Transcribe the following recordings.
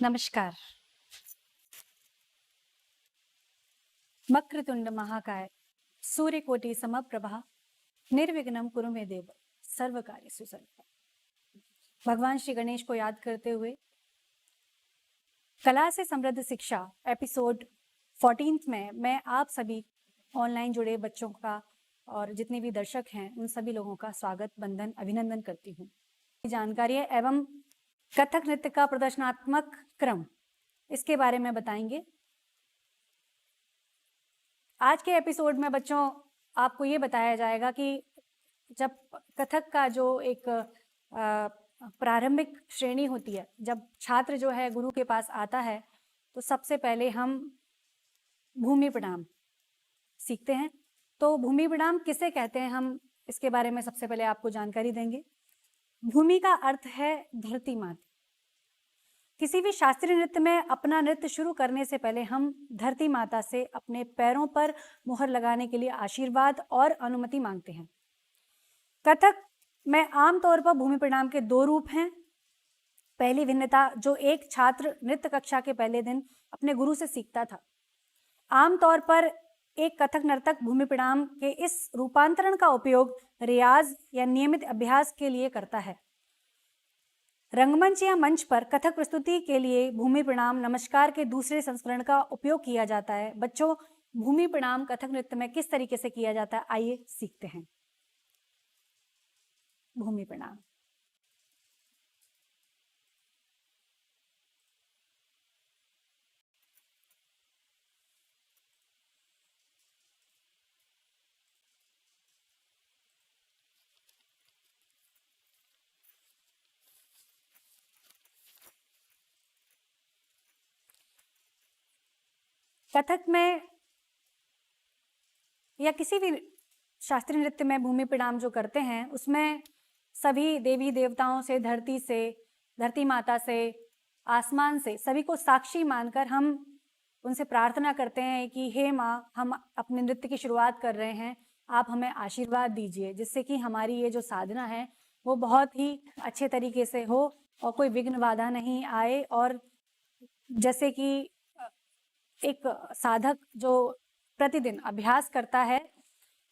नमस्कार। वक्रतुंड महाकाय सूर्यकोटि समप्रभा निर्विघ्नं कुरु मे देव सर्व कार्येषु सर्वदा। भगवान श्री गणेश को याद करते हुए कला से समृद्ध शिक्षा एपिसोड 14 में मैं आप सभी ऑनलाइन जुड़े बच्चों का और जितने भी दर्शक हैं उन सभी लोगों का स्वागत वंदन अभिनंदन करती हूँ। जानकारी एवं कथक नृत्य का प्रदर्शनात्मक क्रम इसके बारे में बताएंगे। आज के एपिसोड में बच्चों आपको ये बताया जाएगा कि जब कथक का जो एक प्रारंभिक श्रेणी होती है, जब छात्र जो है गुरु के पास आता है तो सबसे पहले हम भूमि प्रणाम सीखते हैं। तो भूमि प्रणाम किसे कहते हैं, हम इसके बारे में सबसे पहले आपको जानकारी देंगे। भूमि का अर्थ है धरती माता। किसी भी शास्त्रीय नृत्य में अपना नृत्य शुरू करने से पहले हम धरती माता से अपने पैरों पर मुहर लगाने के लिए आशीर्वाद और अनुमति मांगते हैं। कथक में आमतौर पर भूमि प्रणाम के दो रूप हैं। पहली भिन्नता जो एक छात्र नृत्य कक्षा के पहले दिन अपने गुरु से सीखता था। आमतौर पर एक कथक नर्तक भूमि प्रणाम के इस रूपांतरण का उपयोग रियाज या नियमित अभ्यास के लिए करता है। रंगमंच या मंच पर कथक प्रस्तुति के लिए भूमि प्रणाम नमस्कार के दूसरे संस्करण का उपयोग किया जाता है। बच्चों, भूमि प्रणाम कथक नृत्य में किस तरीके से किया जाता है, आइए सीखते हैं। भूमि प्रणाम। कथक में या किसी भी शास्त्रीय नृत्य में भूमि प्रणाम जो करते हैं उसमें सभी देवी देवताओं से, धरती माता से, आसमान से सभी को साक्षी मानकर हम उनसे प्रार्थना करते हैं कि हे माँ, हम अपने नृत्य की शुरुआत कर रहे हैं, आप हमें आशीर्वाद दीजिए जिससे कि हमारी ये जो साधना है वो बहुत ही अच्छे तरीके से हो और कोई विघ्न बाधा नहीं आए। और जैसे कि एक साधक जो प्रतिदिन अभ्यास करता है,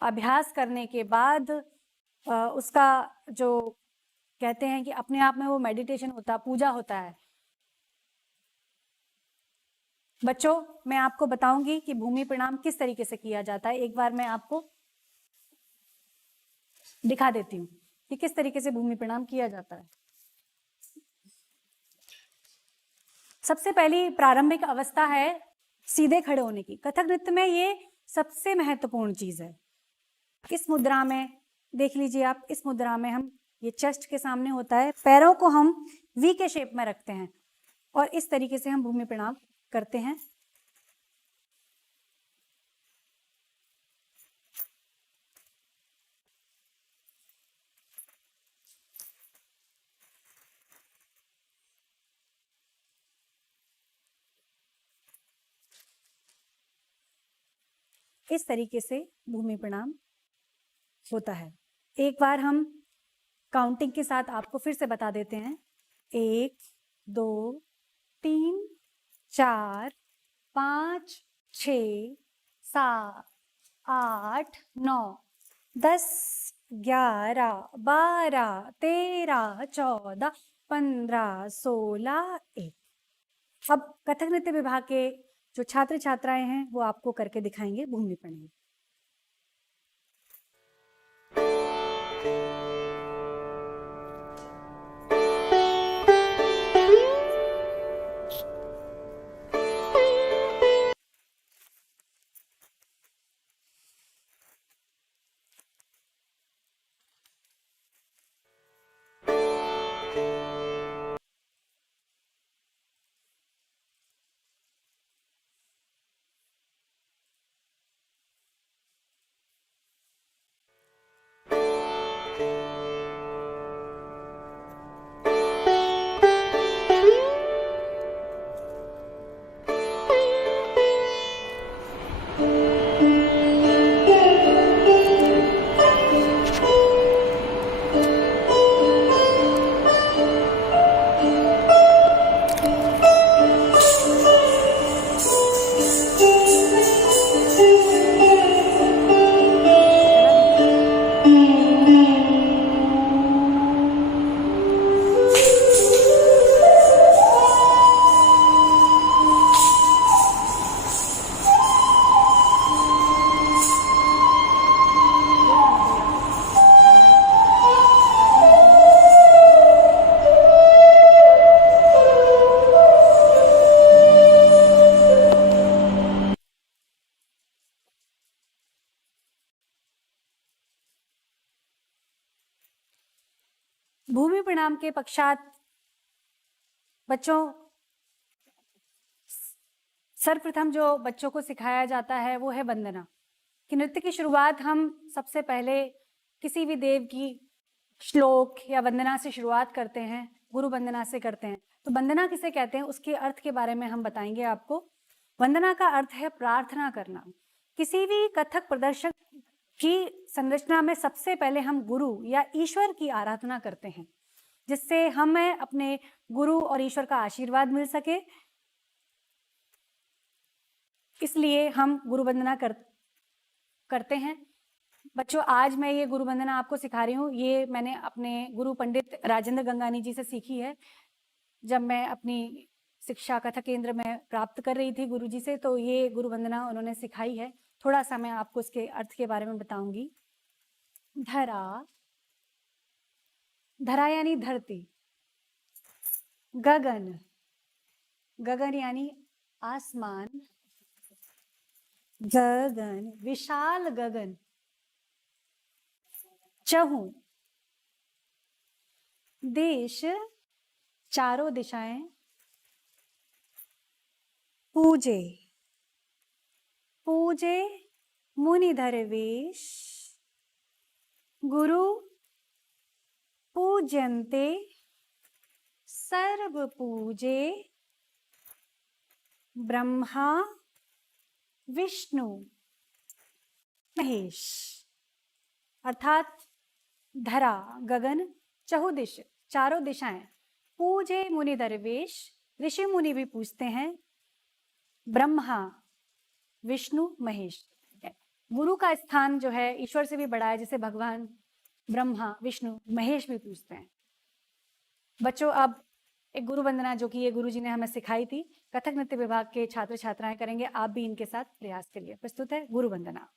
अभ्यास करने के बाद उसका जो कहते हैं कि अपने आप में वो मेडिटेशन होता, पूजा होता है। बच्चों, मैं आपको बताऊंगी कि भूमि प्रणाम किस तरीके से किया जाता है। एक बार मैं आपको दिखा देती हूँ कि किस तरीके से भूमि प्रणाम किया जाता है। सबसे पहली प्रारंभिक अवस्था है सीधे खड़े होने की। कथक नृत्य में ये सबसे महत्वपूर्ण चीज है। इस मुद्रा में देख लीजिए आप, इस मुद्रा में हम ये चेस्ट के सामने होता है, पैरों को हम वी के शेप में रखते हैं और इस तरीके से हम भूमि प्रणाम करते हैं। इस तरीके से भूमि प्रणाम होता है। एक बार हम काउंटिंग के साथ आपको फिर से बता देते हैं। 1 2 3 4 5 6 7 8 9 10 11 12 13 14 15 16 1। अब कथक नृत्य विभाग के जो छात्र छात्राएं हैं वो आपको करके दिखाएंगे भूमि प्रणाम। प्रणाम के पश्चात बच्चों सर्वप्रथम जो बच्चों को सिखाया जाता है वो है वंदना। कि नृत्य की शुरुआत हम सबसे पहले किसी भी देव की श्लोक या वंदना से शुरुआत करते हैं, गुरु वंदना से करते हैं। तो वंदना किसे कहते हैं उसके अर्थ के बारे में हम बताएंगे आपको। वंदना का अर्थ है प्रार्थना करना। किसी भी कथक प्रदर्शक की संरचना में सबसे पहले हम गुरु या ईश्वर की आराधना करते हैं, जिससे हमें अपने गुरु और ईश्वर का आशीर्वाद मिल सके। इसलिए हम गुरु वंदना करते हैं। बच्चों, आज मैं ये गुरु वंदना आपको सिखा रही हूँ। ये मैंने अपने गुरु पंडित राजेंद्र गंगानी जी से सीखी है। जब मैं अपनी शिक्षा कथक केंद्र में प्राप्त कर रही थी गुरु जी से, तो ये गुरु वंदना उन्होंने सिखाई है। थोड़ा सा मैं आपको इसके अर्थ के बारे में बताऊंगी। धरा, धरा यानी धरती, गगन, गगन यानी आसमान, गगन विशाल गगन, चहु देश चारों दिशाएं, पूजे, पूजे मुनिधर वेश, गुरु पूज्यन्ते सर्व पूजे, ब्रह्मा विष्णु महेश। अर्थात धरा गगन, चहुदिश चारों दिशाएं, पूजे मुनि दरवेश, ऋषि मुनि भी पूजते हैं, ब्रह्मा विष्णु महेश। गुरु का स्थान जो है ईश्वर से भी बड़ा है, जिसे भगवान ब्रह्मा विष्णु महेश भी पूजते हैं। बच्चों, अब एक गुरु वंदना जो कि ये गुरु जी ने हमें सिखाई थी, कथक नृत्य विभाग के छात्र छात्राएं करेंगे। आप भी इनके साथ प्रयास करिए। प्रस्तुत है गुरु वंदना।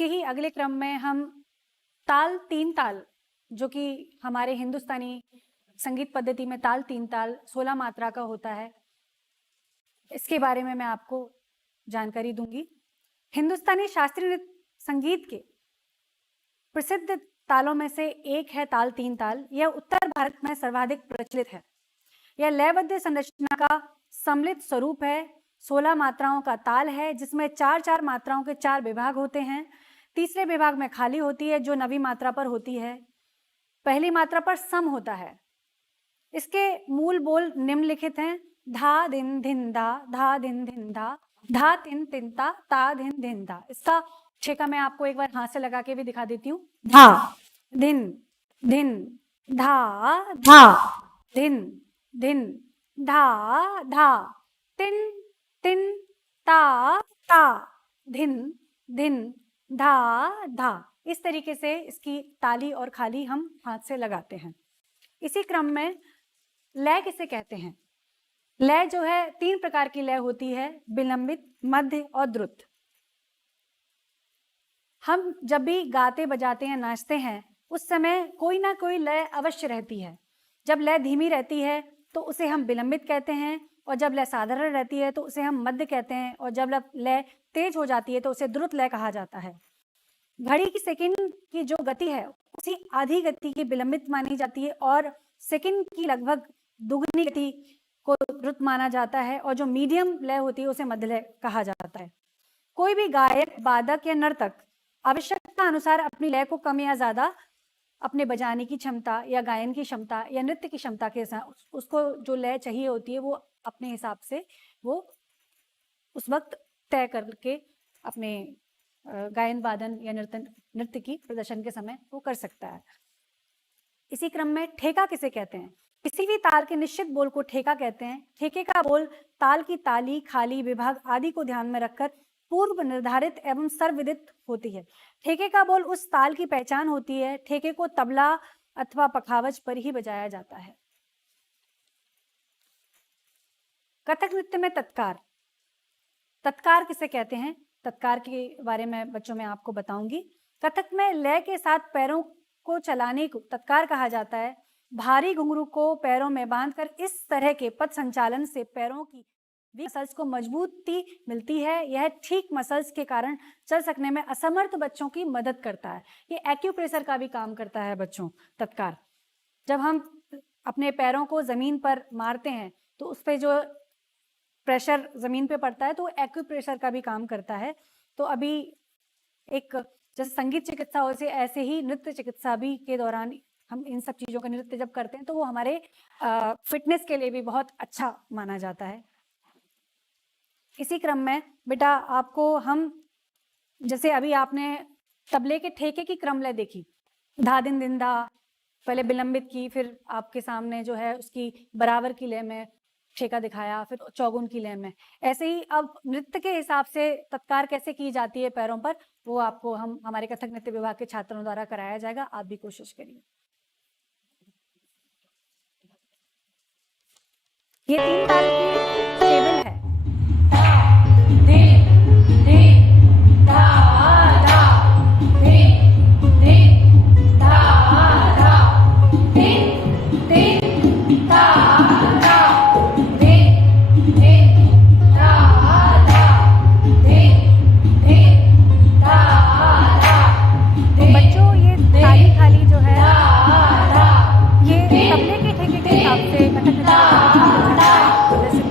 इसके ही अगले क्रम में हम ताल तीन ताल, जो कि हमारे हिंदुस्तानी संगीत पद्धति में ताल तीन ताल 16 मात्रा का होता है, इसके बारे में मैं आपको जानकारी दूंगी। हिंदुस्तानी शास्त्रीय संगीत के प्रसिद्ध तालों में से एक है ताल तीन ताल। यह उत्तर भारत में सर्वाधिक प्रचलित है। यह लयबद्ध संरचना का सम्मिलित स्वरूप है। 16 मात्राओं का ताल है, जिसमें 4-4 मात्राओं के 4 विभाग होते हैं। तीसरे विभाग में खाली होती है, जो 9वीं मात्रा पर होती है। पहली मात्रा पर सम होता है। इसके मूल बोल निम्नलिखित हैं: धा दिन धिन धा, धा दिन धिन धा, धा तिन तिन ता, ता धिन धिन धा। इसका ठेका मैं आपको एक बार हाथ से लगा के भी दिखा देती हूँ। धा दिन धिन धा, धा दिन धिन धा, धा तिन तिन ता, ता धिन धिन धा, धा। इस तरीके से इसकी ताली और खाली हम हाथ से लगाते हैं। इसी क्रम में लय किसे कहते हैं? लय जो है 3 प्रकार की लय होती है: विलंबित, मध्य और द्रुत। हम जब भी गाते बजाते हैं, नाचते हैं, उस समय कोई ना कोई लय अवश्य रहती है। जब लय धीमी रहती है तो उसे हम विलंबित कहते हैं, और जब लय साधारण रहती है तो उसे हम मध्य कहते हैं, और जब लय तेज हो जाती है तो उसे द्रुत लय कहा जाता है। घड़ी की सेकंड की जो गति है उसी आधी गति की विलंबित मानी जाती है, और सेकंड की लगभग दुगनी गति को द्रुत माना जाता है, और जो मीडियम लय होती है उसे मध्य लय कहा जाता है। कोई भी गायक, वादक या नर्तक आवश्यकता अनुसार अपनी लय को कम या ज्यादा अपने बजाने की क्षमता या गायन की क्षमता या नृत्य की क्षमता के साथ उसको जो लय चाहिए होती है वो अपने हिसाब से वो उस वक्त तय करके अपने गायन, वादन या नृत्य की प्रदर्शन के समय वो कर सकता है। इसी क्रम में ठेका किसे कहते हैं? किसी भी ताल के निश्चित बोल को ठेका कहते हैं। ठेके का बोल ताल की ताली, खाली, विभाग आदि को ध्यान में रखकर पूर्व निर्धारित एवं सर्वविदित होती है। ठेके का बोल उस ताल की पहचान होती है। ठेके को तबला अथवा पखावज पर ही बजाया जाता है। कथक नृत्य में तत्कार। तत्कार किसे कहते हैं? तत्कार के बारे में बच्चों में आपको बताऊंगी। कथक में लय के साथ पैरों को चलाने को तत्कार कहा जाता है। भारी घुंघरू को पैरों में बांधकर इस तरह के पद संचालन से पैरों की मसल्स को मजबूती मिलती है। यह ठीक मसल्स के कारण चल सकने में असमर्थ बच्चों की मदद करता है। ये एक्यूप्रेशर का भी काम करता है बच्चों, तत्कार। जब हम अपने पैरों को जमीन पर मारते हैं तो उस पर जो प्रेशर जमीन पे पड़ता है तो एक्यूप्रेशर का भी काम करता है। तो अभी एक जैसे संगीत चिकित्सा हो, ऐसे ही नृत्य चिकित्सा भी के दौरान हम इन सब चीज़ों का नृत्य जब करते हैं तो वो हमारे फिटनेस के लिए भी बहुत अच्छा माना जाता है। इसी क्रम में बेटा आपको हम जैसे अभी आपने तबले के ठेके की क्रम लय देखी, धा दिन दिन धा, पहले विलंबित की, फिर आपके सामने जो है उसकी बराबर की लय में ठेका दिखाया, फिर चौगुन की लय में। ऐसे ही अब नृत्य के हिसाब से तत्कार कैसे की जाती है पैरों पर, वो आपको हम हमारे कथक नृत्य विभाग के छात्रों द्वारा कराया जाएगा। आप भी कोशिश करिए। ये 3 ताल की टेबल है। बच्चों ये ताली खाली जो है ये तबले के ठेके के हिसाब से कथक नृत्य प्रदर्शित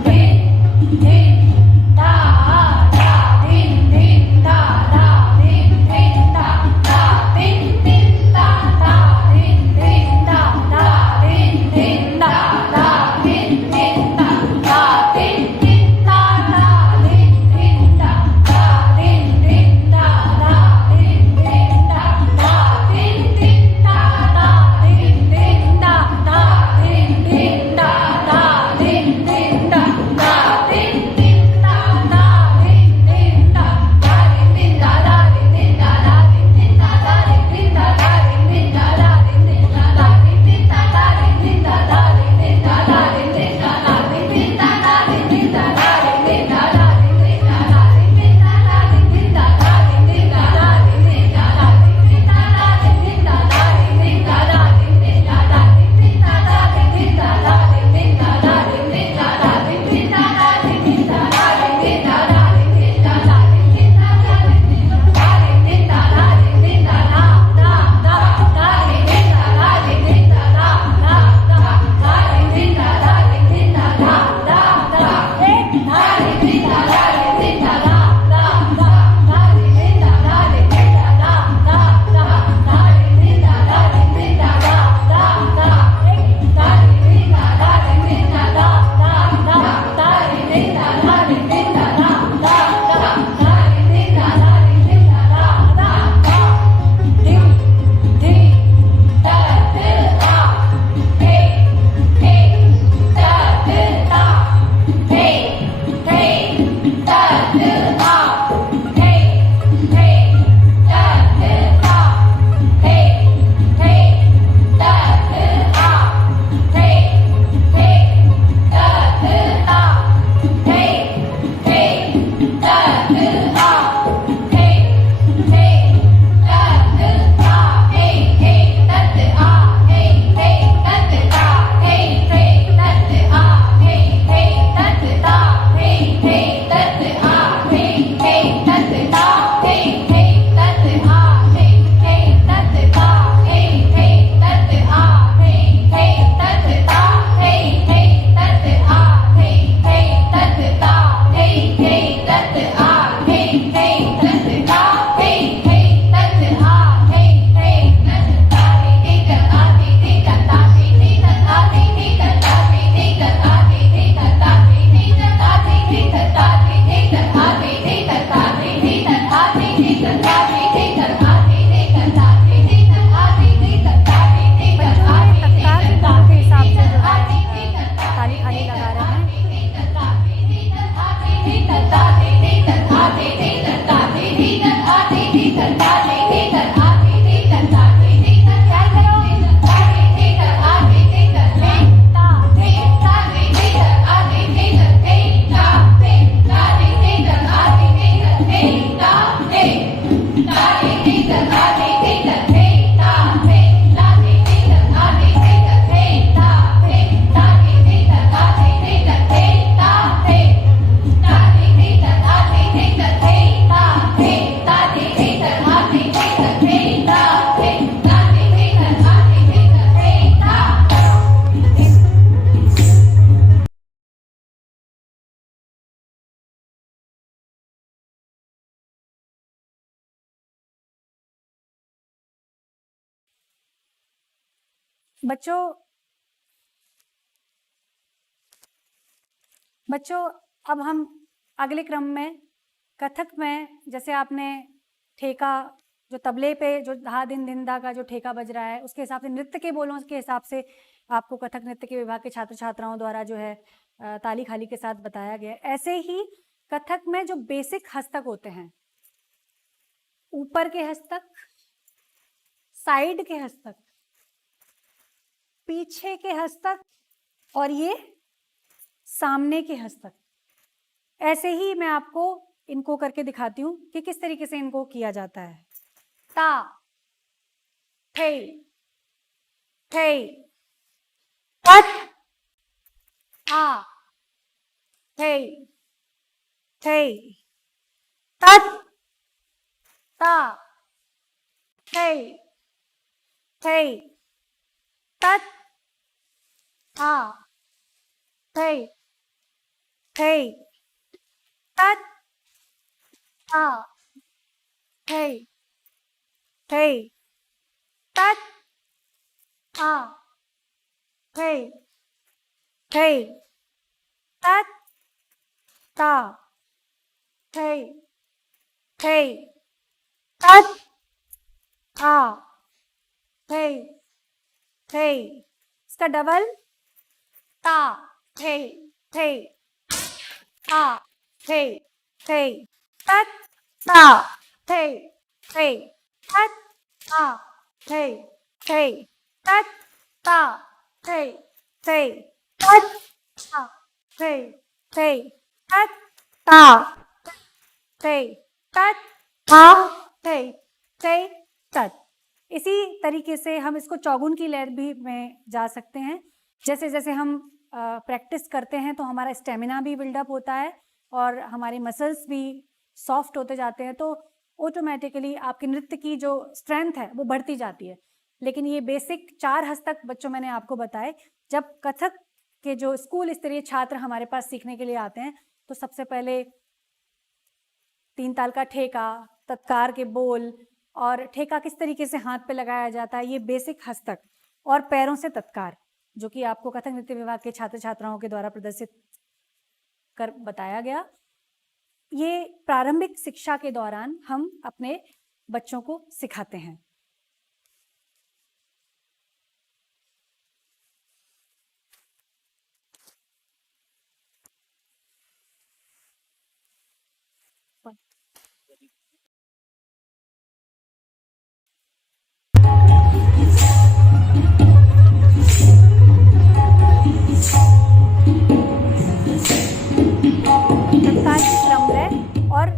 बच्चों अब हम अगले क्रम में कथक में, जैसे आपने ठेका जो तबले पे जो धा दिन दिन धा का जो ठेका बज रहा है उसके हिसाब से नृत्य के बोलों के हिसाब से आपको कथक नृत्य के विभाग के छात्र छात्राओं द्वारा जो है ताली खाली के साथ बताया गया है। ऐसे ही कथक में जो बेसिक हस्तक होते हैं, ऊपर के हस्तक, साइड के हस्तक, पीछे के हस्तक और ये सामने के हस्तक, ऐसे ही मैं आपको इनको करके दिखाती हूं कि किस तरीके से इनको किया जाता है। ता, थे, थे, तत, आ, थे, थे, तत, ता, थे, थे, तत, आ, थे, थे, तत, आ, थे, थे, तत, आ, थे, थे, तत, ता, थे, थे, तत, आ, थे, थे, इसका डबल ता, थे, थे, आ, थे, थे, तत, ता, थे, थे, तत, आ, थे, थे, तत, ता, थे, थे, तत, आ, थे, थे, तत, ता, थे, तत, आ, थे, थे, तत। इसी तरीके से हम इसको चौगुन की लहर भी में जा सकते हैं। जैसे जैसे हम प्रैक्टिस करते हैं तो हमारा स्टेमिना भी बिल्डअप होता है और हमारे मसल्स भी सॉफ्ट होते जाते हैं, तो ऑटोमेटिकली आपके नृत्य की जो स्ट्रेंथ है वो बढ़ती जाती है। लेकिन ये बेसिक 4 हस्तक बच्चों मैंने आपको बताए। जब कथक के जो स्कूल स्तरीय छात्र हमारे पास सीखने के लिए आते हैं तो सबसे पहले 3 ताल का ठेका, तत्कार के बोल और ठेका किस तरीके से हाथ पे लगाया जाता है, ये बेसिक हस्तक और पैरों से तत्कार, जो कि आपको कथक नृत्य विभाग के छात्र छात्राओं के द्वारा प्रदर्शित कर बताया गया। ये प्रारंभिक शिक्षा के दौरान हम अपने बच्चों को सिखाते हैं। और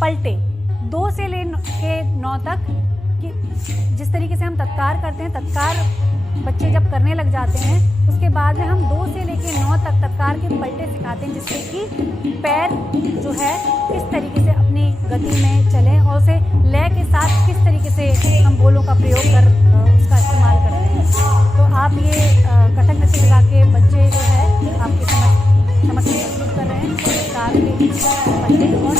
पलटे 2 से लेके 9 तक कि जिस तरीके से हम तत्कार करते हैं, तत्कार बच्चे जब करने लग जाते हैं उसके बाद में हम 2 से लेके 9 तक तत्कार के पलटे सिखाते हैं, जिससे कि पैर जो है किस तरीके से अपनी गति में चलें और उसे लय के साथ किस तरीके से हम बोलों का प्रयोग कर उसका इस्तेमाल करते हैं। तो आप ये कथक नृत्य विभाग के बच्चे जो है आपके समझ प्रस्तुत कर रहे हैं तत्कार के पलटे और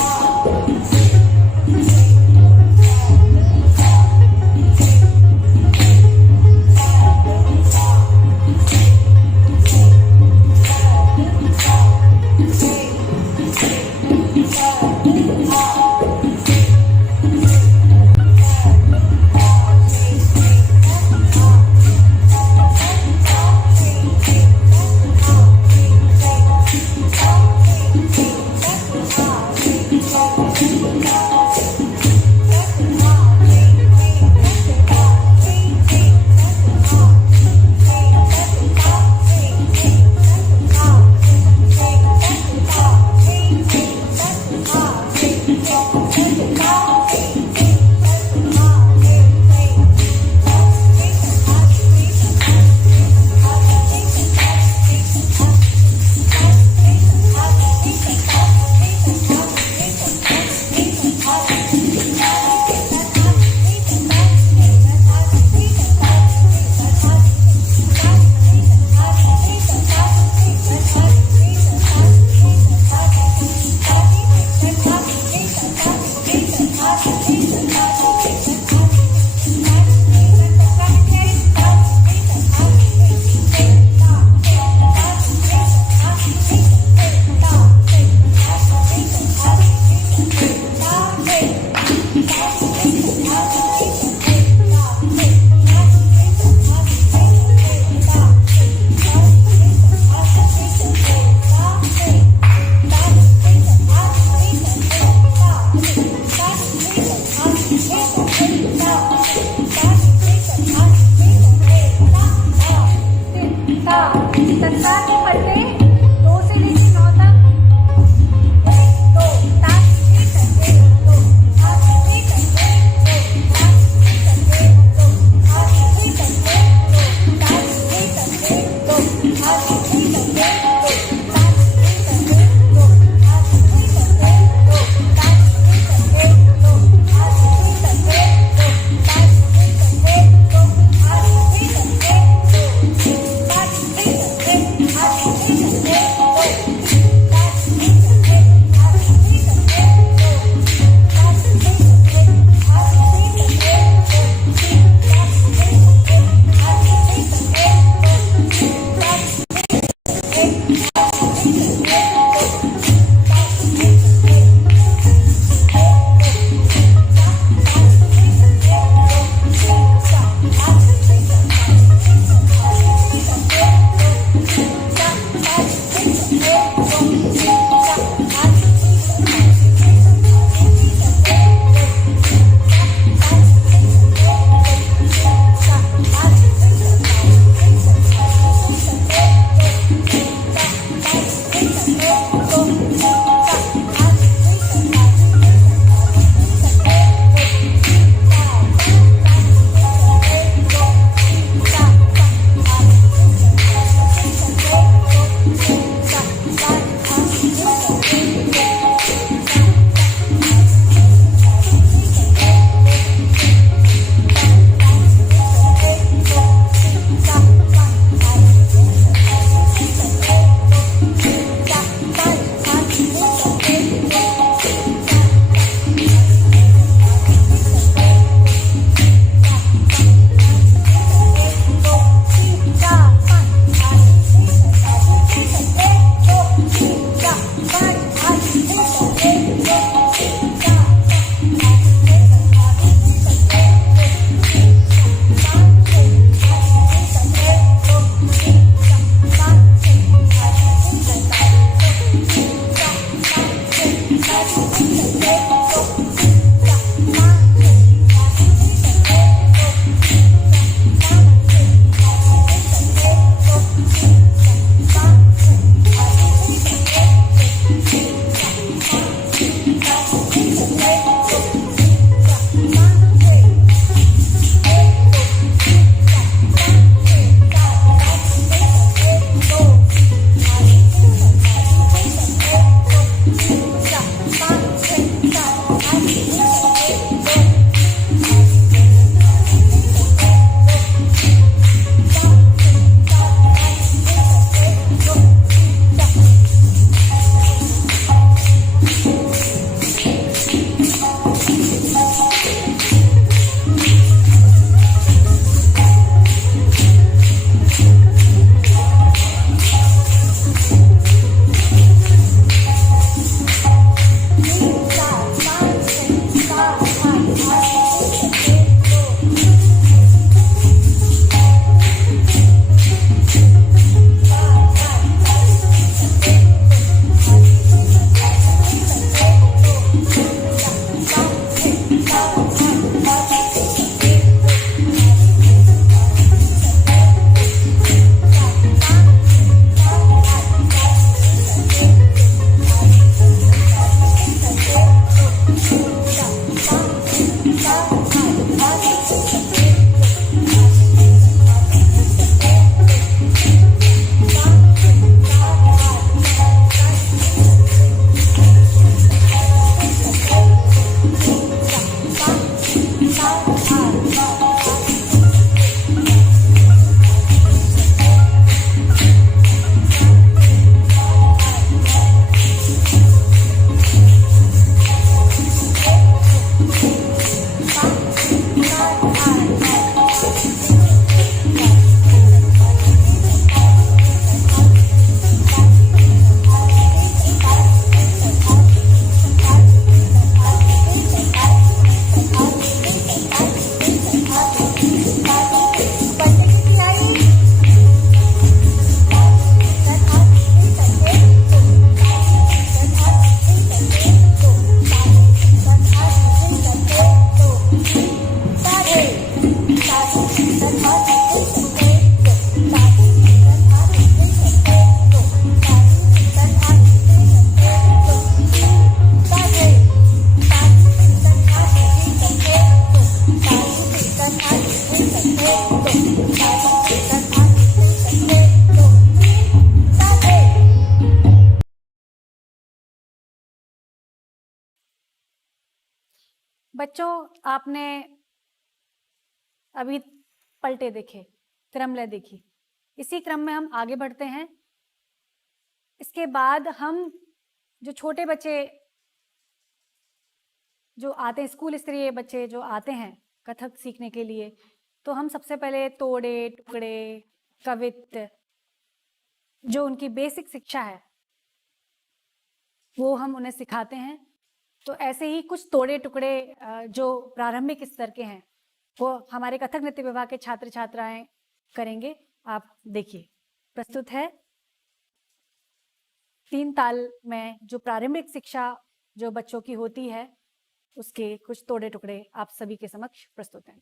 बच्चों, आपने अभी पलटे देखे, क्रमलय देखी, इसी क्रम में हम आगे बढ़ते हैं। इसके बाद हम जो छोटे बच्चे जो आते हैं, स्कूल स्तरीय बच्चे जो आते हैं कथक सीखने के लिए, तो हम सबसे पहले तोड़े टुकड़े, कवित्त, जो उनकी बेसिक शिक्षा है वो हम उन्हें सिखाते हैं। तो ऐसे ही कुछ तोड़े टुकड़े जो प्रारंभिक स्तर के हैं वो हमारे कथक नृत्य विभाग के छात्र छात्राएं करेंगे। आप देखिए, प्रस्तुत है 3 ताल में जो प्रारंभिक शिक्षा जो बच्चों की होती है उसके कुछ तोड़े टुकड़े आप सभी के समक्ष प्रस्तुत हैं।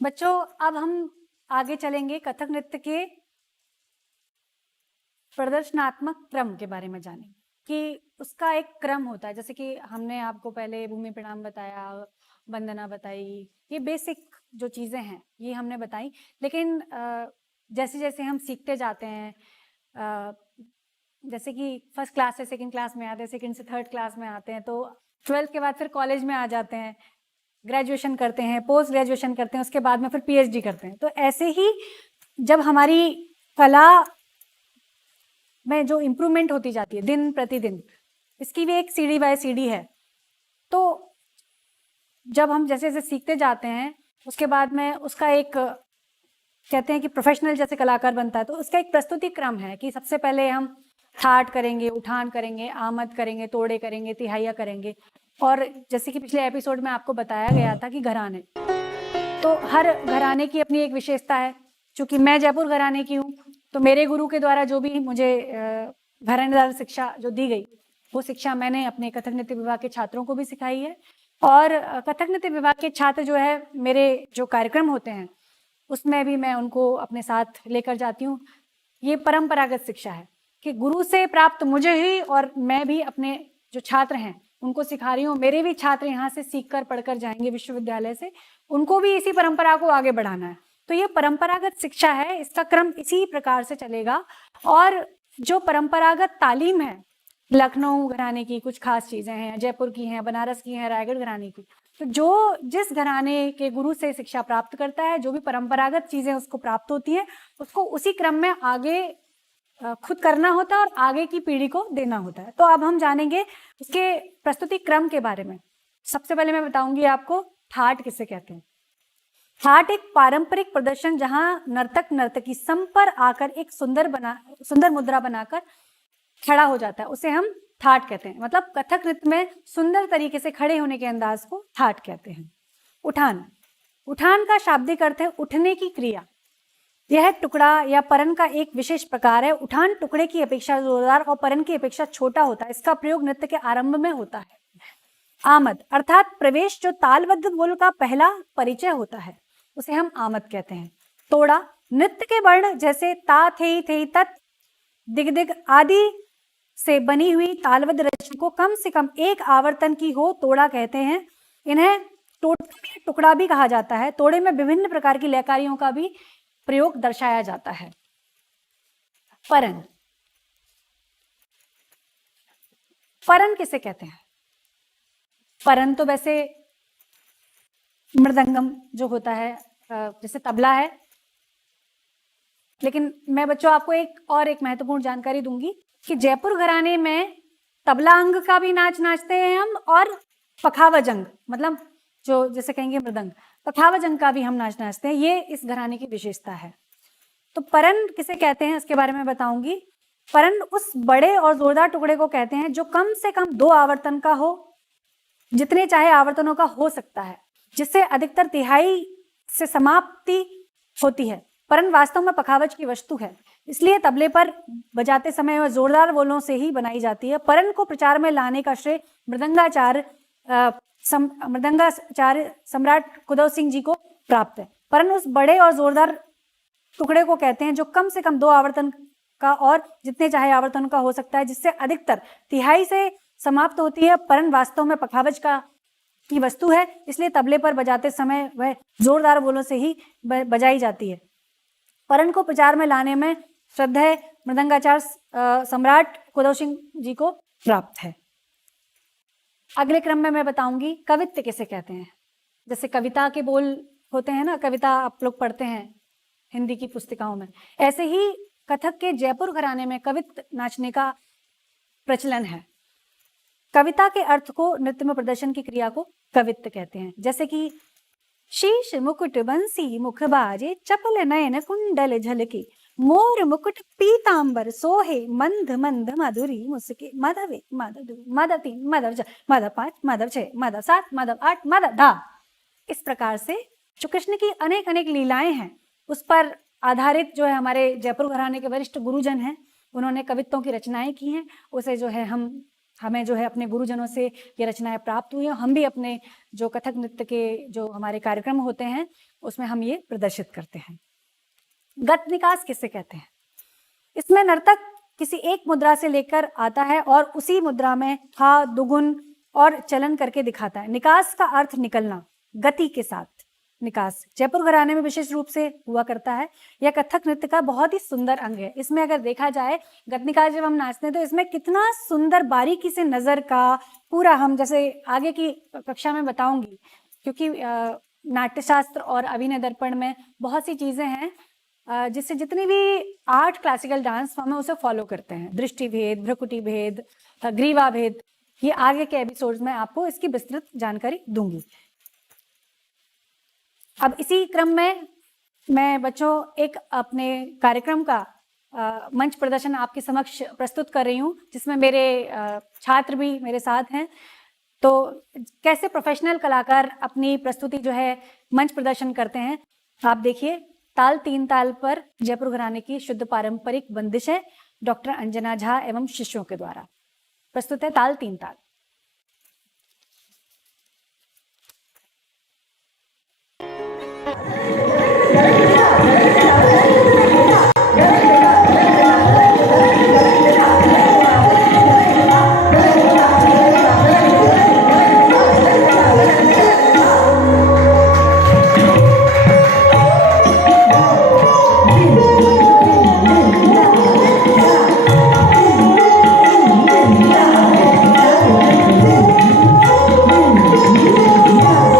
बच्चों, अब हम आगे चलेंगे कथक नृत्य के प्रदर्शनात्मक क्रम के बारे में जानेंगे कि उसका एक क्रम होता है। जैसे कि हमने आपको पहले भूमि प्रणाम बताया, वंदना बताई, ये बेसिक जो चीज़ें हैं ये हमने बताई। लेकिन जैसे जैसे हम सीखते जाते हैं, जैसे कि फर्स्ट क्लास से सेकंड क्लास में आते हैं, सेकंड से थर्ड क्लास में आते हैं, तो 12th के बाद फिर कॉलेज में आ जाते हैं, ग्रेजुएशन करते हैं, पोस्ट ग्रेजुएशन करते हैं, उसके बाद में फिर PhD करते हैं। तो ऐसे ही जब हमारी कला में जो इम्प्रूवमेंट होती जाती है दिन प्रतिदिन, इसकी भी एक सीढ़ी बाय सीढ़ी है। तो जब हम जैसे जैसे सीखते जाते हैं उसके बाद में उसका एक कहते हैं कि प्रोफेशनल जैसे कलाकार बनता है, तो उसका एक प्रस्तुति क्रम है कि सबसे पहले हम ठाट करेंगे, उठान करेंगे, आमद करेंगे, तोड़े करेंगे, तिहाइया करेंगे। और जैसे कि पिछले एपिसोड में आपको बताया गया था कि घराने, तो हर घराने की अपनी एक विशेषता है। चूँकि मैं जयपुर घराने की हूँ, तो मेरे गुरु के द्वारा जो भी मुझे घरानेदार शिक्षा जो दी गई, वो शिक्षा मैंने अपने कथक नृत्य विभाग के छात्रों को भी सिखाई है। और कथक नृत्य विभाग के छात्र जो है, मेरे जो कार्यक्रम होते हैं उसमें भी मैं उनको अपने साथ लेकर जाती हूँ। ये परंपरागत शिक्षा है कि गुरु से प्राप्त मुझे ही, और मैं भी अपने जो छात्र हैं उनको सिखा रही हूँ। मेरे भी छात्र यहाँ से सीखकर पढ़कर जाएंगे विश्वविद्यालय से, उनको भी इसी परंपरा को आगे बढ़ाना है। तो ये परंपरागत शिक्षा है, इसका क्रम इसी प्रकार से चलेगा। और जो परंपरागत तालीम है, लखनऊ घराने की कुछ खास चीज़ें हैं, जयपुर की हैं, बनारस की हैं, रायगढ़ घराने की, तो जो जिस घराने के गुरु से शिक्षा प्राप्त करता है, जो भी परंपरागत चीजें उसको प्राप्त होती हैं, उसको उसी क्रम में आगे खुद करना होता है और आगे की पीढ़ी को देना होता है। तो अब हम जानेंगे उसके प्रस्तुति क्रम के बारे में। सबसे पहले मैं बताऊंगी आपको ठाट किसे कहते हैं। ठाट एक पारंपरिक प्रदर्शन जहां नर्तक नर्तकी सम पर आकर एक सुंदर मुद्रा बनाकर खड़ा हो जाता है, उसे हम ठाट कहते हैं। मतलब कथक नृत्य में सुंदर तरीके से खड़े होने के अंदाज को ठाट कहते हैं। उठान, उठान का शाब्दिक अर्थ है उठने की क्रिया। यह टुकड़ा या परन का एक विशेष प्रकार है। उठान टुकड़े की अपेक्षा जोरदार और परन की अपेक्षा छोटा होता है। इसका प्रयोग नृत्य के आरंभ में होता है। आमद अर्थात प्रवेश, जो तालबद्ध बोल का पहला परिचय होता है, उसे हम आमद कहते हैं। तोड़ा, नृत्य के वर्ण जैसे ता, थे, तत्, दिग दिग आदि से बनी हुई तालबद्ध रचना को कम से कम एक आवर्तन की हो तोड़ा कहते हैं। इन्हें टुकड़ा भी कहा जाता है। तोड़े में विभिन्न प्रकार की लयकारियों का भी प्रयोग दर्शाया जाता है। परन, परन किसे कहते हैं? परन तो वैसे मृदंगम जो होता है, जैसे तबला है, लेकिन मैं बच्चों आपको एक महत्वपूर्ण जानकारी दूंगी कि जयपुर घराने में तबला अंग का भी नाच नाचते हैं हम, और पखावज अंग, मतलब जो जैसे कहेंगे मृदंग, पखावज अंग का भी हम नाच नाचते हैं। ये इस घराने की विशेषता है। तो परन किसे कहते हैं इसके बारे में बताऊंगी। परन उस बड़े और जोरदार टुकड़े को कहते हैं जो कम से कम 2 आवर्तन का हो, जितने चाहे आवर्तनों का हो सकता है, जिससे अधिकतर तिहाई से समाप्ति होती है। परन वास्तव में पखावज की वस्तु है, इसलिए तबले पर बजाते समय वह जोरदार बोलों से ही बनाई जाती है। परन को प्रचार में लाने का श्रेय मृदंगाचार्य सम्राट कुदव सिंह जी को प्राप्त है। परन उस बड़े और जोरदार टुकड़े को कहते हैं जो कम से कम 2 आवर्तन का और जितने चाहे आवर्तन का हो सकता है, जिससे अधिकतर तिहाई से समाप्त होती है। परन वास्तव में पखावज की वस्तु है, इसलिए तबले पर बजाते समय वह जोरदार बोलों से ही बजाई जाती है। परन को प्रचार में लाने में श्रद्धेय मृदंगाचार्य सम्राट कुदव सिंह जी को प्राप्त है। अगले क्रम में मैं बताऊंगी कवित्व किसे कहते हैं। जैसे कविता के बोल होते हैं ना, कविता आप लोग पढ़ते हैं हिंदी की पुस्तिकाओं में, ऐसे ही कथक के जयपुर घराने में कवित्व नाचने का प्रचलन है। कविता के अर्थ को नृत्य में प्रदर्शन की क्रिया को कवित्व कहते हैं। जैसे कि शीश मुकुट बंसी मुख बाजे, चपल नयन कुंडल झलके, मोर मुकुट पीतांबर सोहे, मंद मंद मधुरी मुस्के, मदव 1 मदव 2 मदव 3 मदव 4 मदव 5 मदव 6 मदव 7 मदव 8 मदव 10। इस प्रकार से जो कृष्ण की अनेक अनेक लीलाएं हैं, उस पर आधारित जो है हमारे जयपुर घराने के वरिष्ठ गुरुजन हैं, उन्होंने कवित्वों की रचनाएं की हैं। उसे जो है हमें जो है अपने गुरुजनों से ये रचनाएं प्राप्त हुई हैं। हम भी अपने जो कथक नृत्य के जो हमारे कार्यक्रम होते हैं उसमें हम ये प्रदर्शित करते हैं। गत निकास किसे कहते हैं? इसमें नर्तक किसी एक मुद्रा से लेकर आता है और उसी मुद्रा में हा, दुगुन और चलन करके दिखाता है। निकास का अर्थ निकलना, गति के साथ निकास जयपुर घराने में विशेष रूप से हुआ करता है। यह कथक नृत्य का बहुत ही सुंदर अंग है। इसमें अगर देखा जाए गत निकास जब हम नाचते हैं तो इसमें कितना सुंदर बारीकी से नजर का पूरा, हम जैसे आगे की कक्षा में बताऊंगी, क्योंकि नाट्यशास्त्र और अभिनय दर्पण में बहुत सी चीजें हैं जिससे जितनी भी 8 क्लासिकल डांस फॉर्म है उसे फॉलो करते हैं। दृष्टि भेद, भ्रुकुटी भेद, ग्रीवा भेद, ये आगे के एपिसोड्स में आपको इसकी विस्तृत जानकारी दूंगी। अब इसी क्रम में मैं बच्चों एक अपने कार्यक्रम का मंच प्रदर्शन आपके समक्ष प्रस्तुत कर रही हूँ, जिसमें मेरे छात्र भी मेरे साथ हैं। तो कैसे प्रोफेशनल कलाकार अपनी प्रस्तुति जो है मंच प्रदर्शन करते हैं, आप देखिए। ताल 3 ताल पर जयपुर घराने की शुद्ध पारंपरिक बंदिश है, डॉक्टर अंजना झा एवं शिष्यों के द्वारा प्रस्तुत है ताल 3 ताल। Yeah.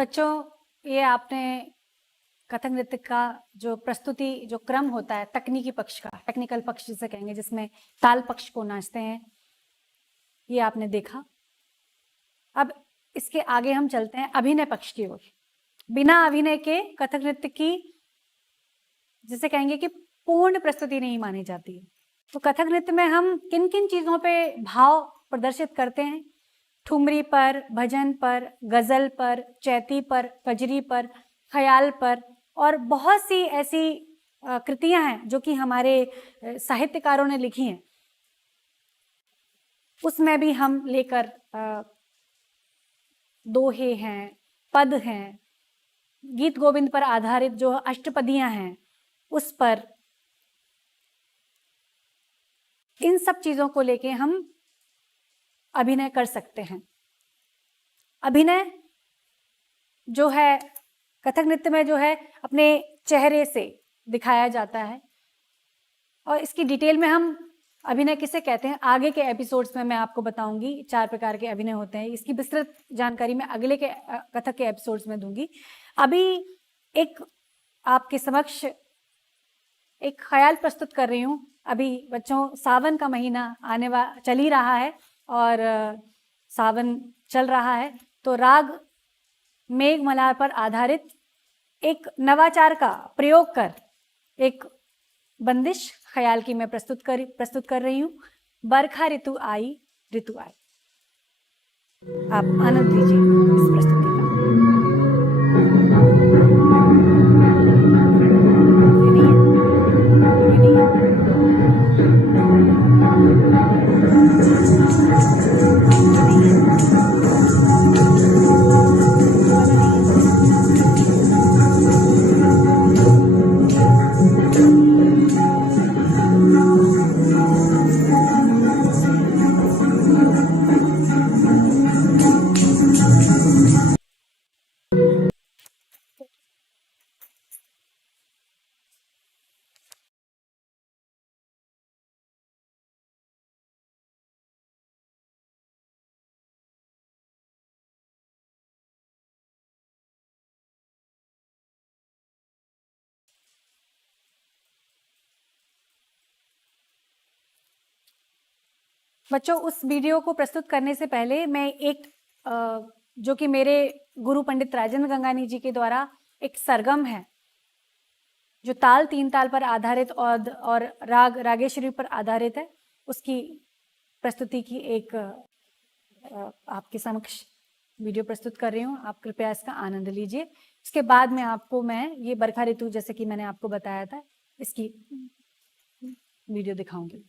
बच्चों, ये आपने कथक नृत्य का जो प्रस्तुति जो क्रम होता है तकनीकी पक्ष का, टेक्निकल पक्ष जिसे कहेंगे, जिसमें ताल पक्ष को नाचते हैं, ये आपने देखा। अब इसके आगे हम चलते हैं अभिनय पक्ष की ओर। बिना अभिनय के कथक नृत्य की जिसे कहेंगे कि पूर्ण प्रस्तुति नहीं मानी जाती है। तो कथक नृत्य में हम किन किन चीजों पे भाव प्रदर्शित करते हैं? ठुमरी पर, भजन पर, गजल पर, चैती पर, कजरी पर, ख्याल पर, और बहुत सी ऐसी कृतियां हैं जो कि हमारे साहित्यकारों ने लिखी हैं। उसमें भी हम लेकर दोहे हैं, पद हैं, गीत गोविंद पर आधारित जो अष्टपदियां हैं उस पर, इन सब चीजों को लेके हम अभिनय कर सकते हैं। अभिनय जो है कथक नृत्य में जो है अपने चेहरे से दिखाया जाता है, और इसकी डिटेल में हम अभिनय किसे कहते हैं आगे के एपिसोड्स में मैं आपको बताऊंगी। 4 प्रकार के अभिनय होते हैं, इसकी विस्तृत जानकारी मैं अगले के कथक के एपिसोड्स में दूंगी। अभी एक आपके समक्ष एक ख्याल प्रस्तुत कर रही हूँ। अभी बच्चों सावन का महीना चल ही रहा है और सावन चल रहा है, तो राग मेघ मल्हार पर आधारित एक नवाचार का प्रयोग कर एक बंदिश ख्याल की मैं प्रस्तुत कर रही हूँ। बरखा ऋतु आई, ऋतु आई। आप आनंद लीजिए इस प्रस्तुति का। बच्चों, उस वीडियो को प्रस्तुत करने से पहले मैं एक जो कि मेरे गुरु पंडित राजेंद्र गंगानी जी के द्वारा एक सरगम है जो ताल 3 ताल पर आधारित और राग रागेश्वरी पर आधारित है, उसकी प्रस्तुति की एक आपके समक्ष वीडियो प्रस्तुत कर रही हूँ। आप कृपया इसका आनंद लीजिए। इसके बाद में आपको मैं ये बरखा ऋतु जैसे कि मैंने आपको बताया था इसकी वीडियो दिखाऊंगी।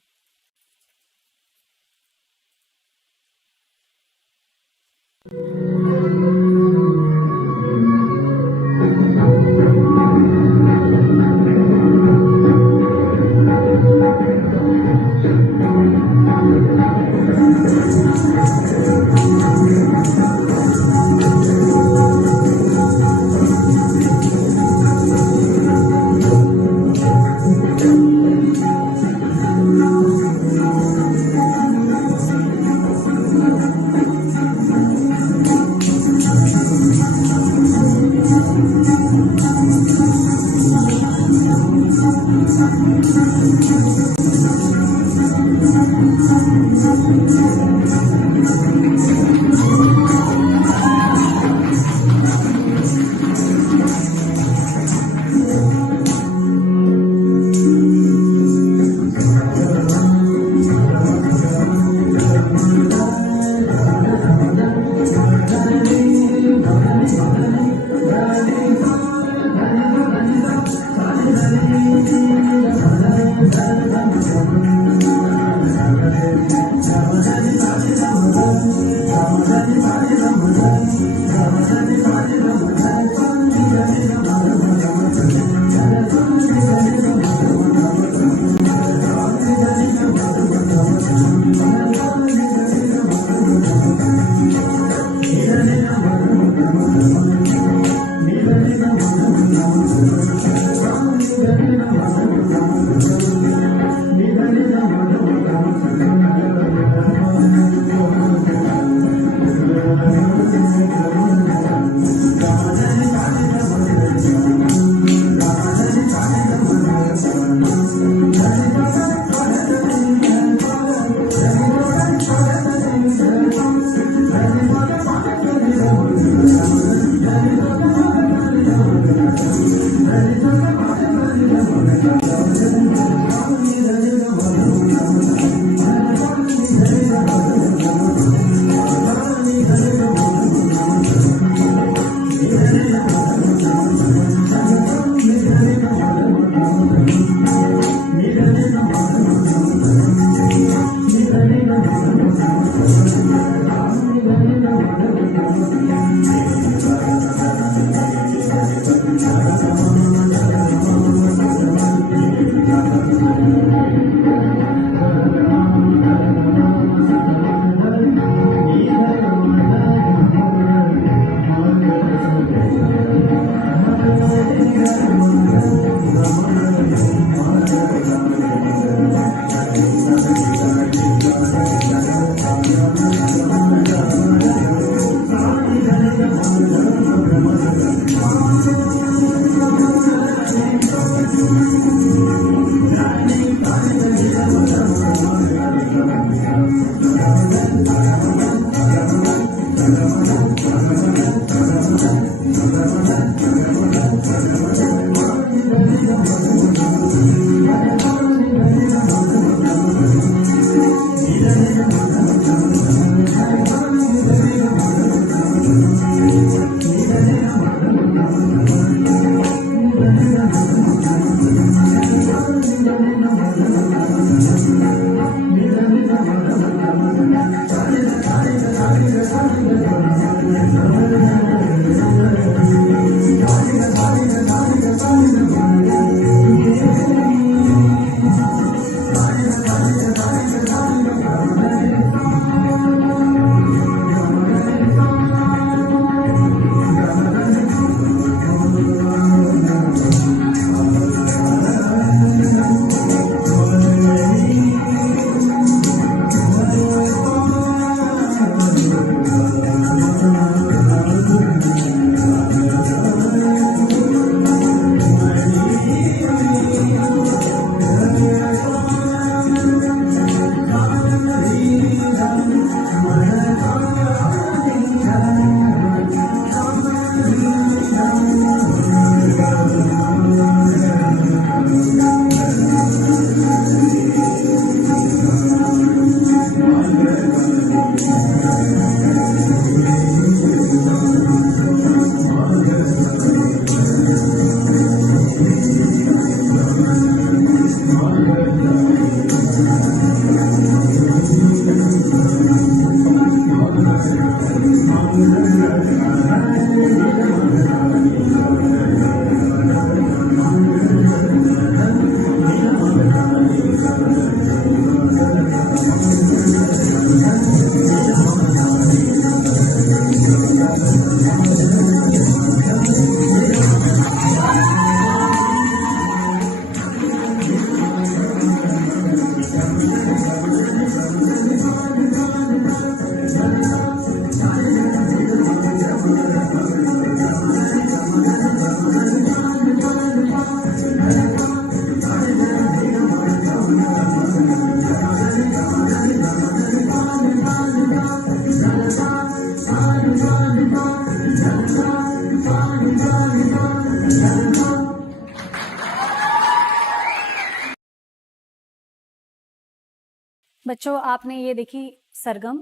बच्चों, आपने ये देखी सरगम।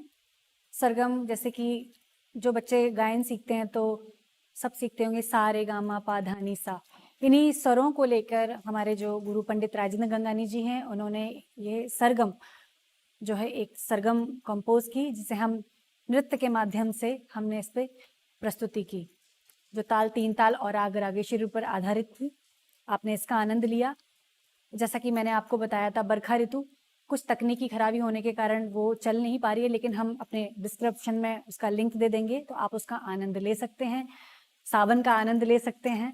सरगम जैसे कि जो बच्चे गायन सीखते हैं तो सब सीखते होंगे सा रे गा मा पा धा नी सा। इन्हीं स्वरों को लेकर हमारे जो गुरु पंडित राजेंद्र गंगानी जी हैं, उन्होंने ये सरगम जो है एक सरगम कंपोज की, जिसे हम नृत्य के माध्यम से हमने इस पे प्रस्तुति की, जो ताल, तीन ताल और राग रागेश्वरी पर आधारित थी। आपने इसका आनंद लिया। जैसा कि मैंने आपको बताया था, बरखा ऋतु कुछ तकनीकी खराबी होने के कारण वो चल नहीं पा रही है, लेकिन हम अपने डिस्क्रिप्शन में उसका लिंक दे देंगे, तो आप उसका आनंद ले सकते हैं। सावन का आनंद ले सकते हैं,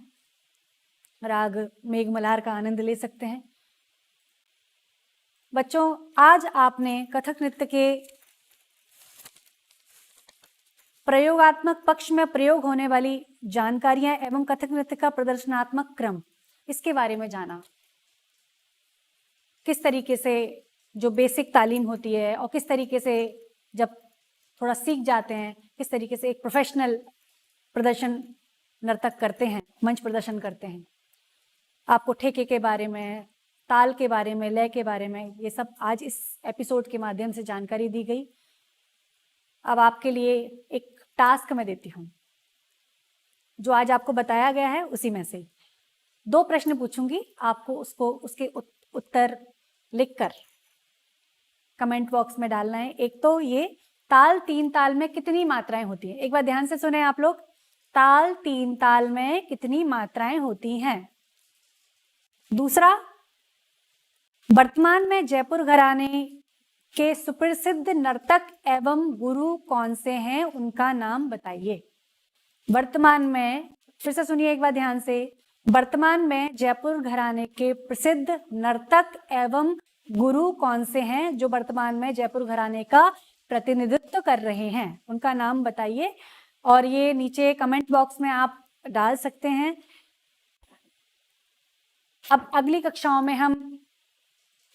राग मेघ मल्हार का आनंद ले सकते हैं। बच्चों, आज आपने कथक नृत्य के प्रयोगात्मक पक्ष में प्रयोग होने वाली जानकारियां एवं कथक नृत्य का प्रदर्शनात्मक क्रम, इसके बारे में जाना। किस तरीके से जो बेसिक तालीम होती है और किस तरीके से जब थोड़ा सीख जाते हैं, किस तरीके से एक प्रोफेशनल प्रदर्शन नर्तक करते हैं, मंच प्रदर्शन करते हैं। आपको ठेके के बारे में, ताल के बारे में, लय के बारे में, ये सब आज इस एपिसोड के माध्यम से जानकारी दी गई। अब आपके लिए एक टास्क मैं देती हूँ, जो आज आपको बताया गया है उसी में से 2 प्रश्न पूछूंगी। आपको उसके उत्तर लिखकर कमेंट बॉक्स में डालना है। एक तो ये ताल, तीन ताल में कितनी मात्राएं होती हैं, एक बार ध्यान से सुने आप लोग। ताल, तीन ताल में कितनी मात्राएं होती हैं। दूसरा, वर्तमान में जयपुर घराने के सुप्रसिद्ध नर्तक एवं गुरु कौन से हैं, उनका नाम बताइए। वर्तमान में, फिर से सुनिए एक बार ध्यान से, वर्तमान में जयपुर घराने के प्रसिद्ध नर्तक एवं गुरु कौन से हैं जो वर्तमान में जयपुर घराने का प्रतिनिधित्व कर रहे हैं, उनका नाम बताइए। और ये नीचे कमेंट बॉक्स में आप डाल सकते हैं। अब अगली कक्षाओं में हम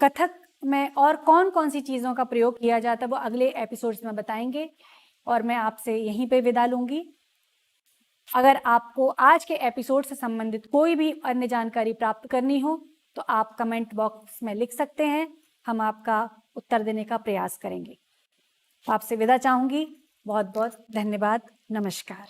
कथक में और कौन कौन सी चीजों का प्रयोग किया जाता है वो अगले एपिसोड्स में बताएंगे, और मैं आपसे यहीं पे विदा लूंगी। अगर आपको आज के एपिसोड से संबंधित कोई भी अन्य जानकारी प्राप्त करनी हो तो आप कमेंट बॉक्स में लिख सकते हैं, हम आपका उत्तर देने का प्रयास करेंगे। आपसे विदा चाहूंगी। बहुत बहुत धन्यवाद। नमस्कार।